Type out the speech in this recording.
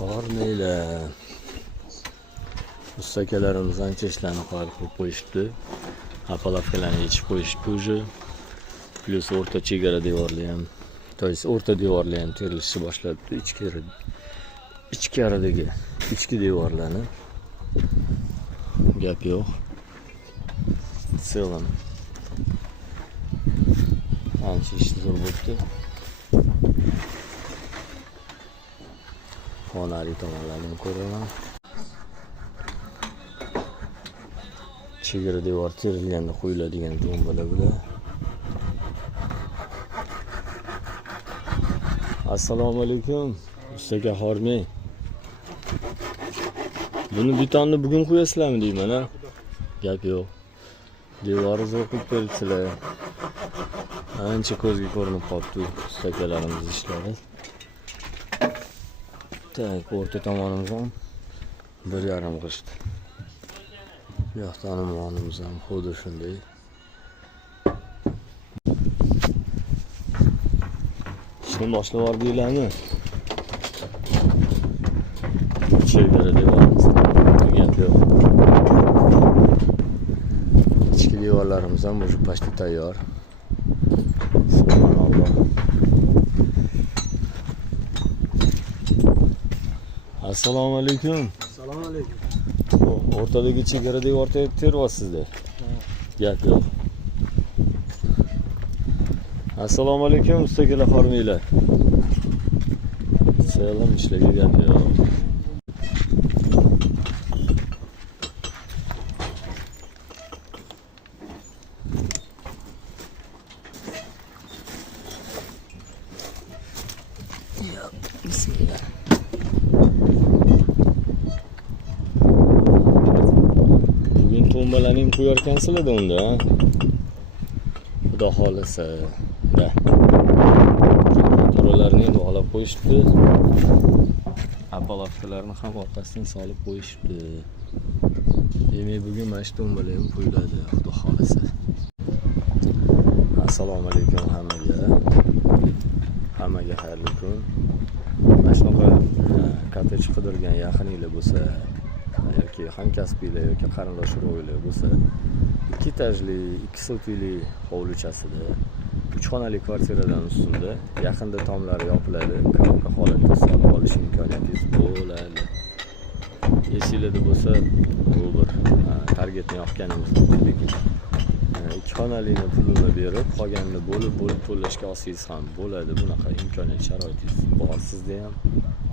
Qorneylar. Ustakalarimiz ancha ishlarni qilib qo'yishdi. Apalavkalarni yechib qo'yishdi уже. Plus o'rta chegara devorli ham, to есть o'rta devorli ham terilishni boshlabdi. Ichkaridagi ichki devorlarni gap yo'q. Selam. Ancha ish zo'r bo'libdi. Xonali tomonlarni ko'raman. Chegara devor terilganda qo'yiladigan bombalar bular. Assalomu alaykum. Ustaga Xormey. Buni betonni bugun qo'yasizlarmi deyman ha? Gap yo'q. Devorni zo'r qilib beribsizlar. Ancha ko'zga ko'rinib qolibdi ustakalarimiz ishlari. Tak, o'rta tomonimiz ham 1,5 g'isht. Bu yoqda tomonimiz ham xuddi shunday. Ishni boshlab yubordinglarmi? Chegara devorimiz. Gap yo'q. Ichki devorlarimiz ham уже почти tayyor. Subhanalloh. Assalomu alaykum. Assalomu alaykum. O'rtadagi chegara devorni teryapsizlar. Gap yo'q. Assalomu alaykum ustakalar, Xormeylar. Selam, ishlarga gap yo'q. Bismillah. Bugun tombalarni ham qo'yarkansizlar-da unda, ha? Xudo xolasa. Da. To'ralarni ham bog'lab qo'yishibdi. Apalavkalarni ham orqasidan solib qo'yishibdi. Demak, bugun mana shu tombalar ham qo'yiladi, xudo xolasa. Assalomu alaykum hammaga. Hammaga xayrli kun. Mana shunaqa kottedj qidirgan yaqininglar bo'lsa, yoki hamkasbinglar yoki qarindosh urug'inglar bo'lsa, 2 etajli, 2 sotili hovlichasida 3 xonali kvartiradan ustunda yaqinda tomlari yopiladi, korobka holatda sotib olish imkoniyatingiz bo'ladi. Esinglarda bo'lsa, bu bir targetni yoqqaningizda lekin 2 xonalini pulini berib, qolganini bo'lib to'lashga olsangiz ham bo'ladi. Bunaqa imkoniyat sharoitingiz bor sizda ham.